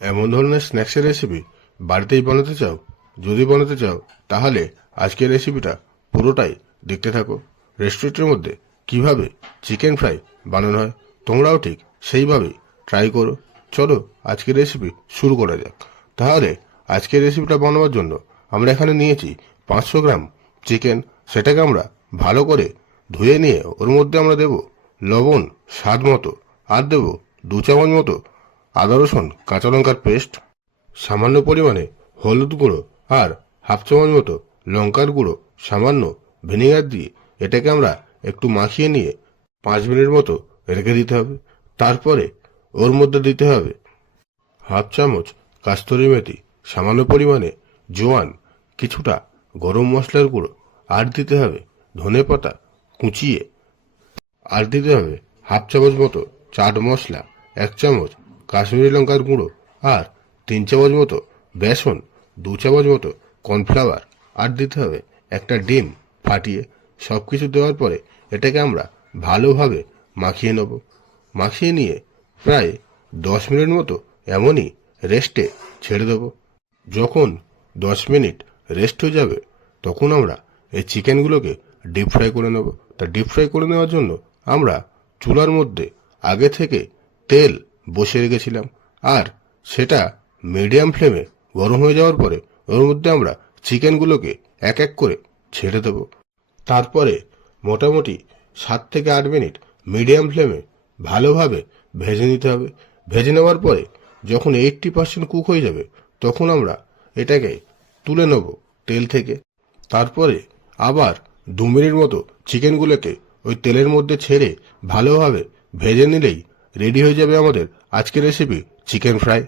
এমন ধরনের স্ন্যাক্সের রেসিপি বাড়িতেই বানাতে চাও? যদি বানাতে চাও তাহলে আজকের রেসিপিটা পুরোটাই দেখতে থাকো। রেস্টুরেন্টের মধ্যে কিভাবে চিকেন ফ্রাই বানানো হয় তোমরাও ঠিক সেইভাবেই ট্রাই করো। চলো আজকের রেসিপি শুরু করা যাক। তাহলে আজকের রেসিপিটা বানাবার জন্য আমরা এখানে নিয়েছি 500 গ্রাম চিকেন। সেটাকে আমরা ভালো করে ধুয়ে নিয়ে ওর মধ্যে আমরা দেব লবণ স্বাদ মতো, আর দেব 2 চামচ মতো আদা রসুন কাঁচা লঙ্কার পেস্ট, সামান্য পরিমাণে হলুদ গুঁড়ো, আর হাফ চামচ মতো লঙ্কার গুঁড়ো, সামান্য ভিনেগার দিয়ে এটাকে আমরা একটু মাখিয়ে নিয়ে 5 মিনিট মতো রেখে দিতে হবে। তারপরে ওর মধ্যে দিতে হবে হাফ চামচ কাস্তুরি মেথি, সামান্য পরিমাণে জোয়ান, কিছুটা গরম মশলার গুঁড়ো, আর দিতে হবে ধনে পাতা কুচিয়ে, আর দিতে হবে হাফ চামচ মতো চাট মশলা, 1 চামচ কাশ্মীরি লঙ্কার গুঁড়ো, আর 3 চামচ মতো বেসন, 2 চামচ মতো কর্নফ্লাওয়ার, আর দিতে হবে একটা ডিম ফাটিয়ে। সব কিছু দেওয়ার পরে এটাকে আমরা ভালোভাবে মাখিয়ে নেব। মাখিয়ে নিয়ে প্রায় 10 মিনিট মতো এমনই রেস্টে ছেড়ে দেব। যখন 10 মিনিট রেস্ট হয়ে যাবে তখন আমরা এই চিকেনগুলোকে ডিপ ফ্রাই করে নেব। তা ডিপ ফ্রাই করে নেওয়ার জন্য আমরা চুলার মধ্যে আগে থেকে তেল বসিয়ে রেখেছিলাম, আর সেটা মিডিয়াম ফ্লেমে গরম হয়ে যাওয়ার পরে ওর মধ্যে আমরা চিকেনগুলোকে এক এক করে ছেড়ে দেব। তারপরে মোটামুটি 7 থেকে 8 মিনিট মিডিয়াম ফ্লেমে ভালোভাবে ভেজে নিতে হবে। ভেজে নেওয়ার পরে যখন 80% কুক হয়ে যাবে তখন আমরা এটাকে তুলে নেব তেল থেকে। তারপরে আবার 2 মিনিট মতো চিকেনগুলোকে ওই তেলের মধ্যে ছেড়ে ভালোভাবে ভেজে নিলেই রেডি হয়ে যাবে আমাদের আজকের রেসিপি চিকেন ফ্রাই।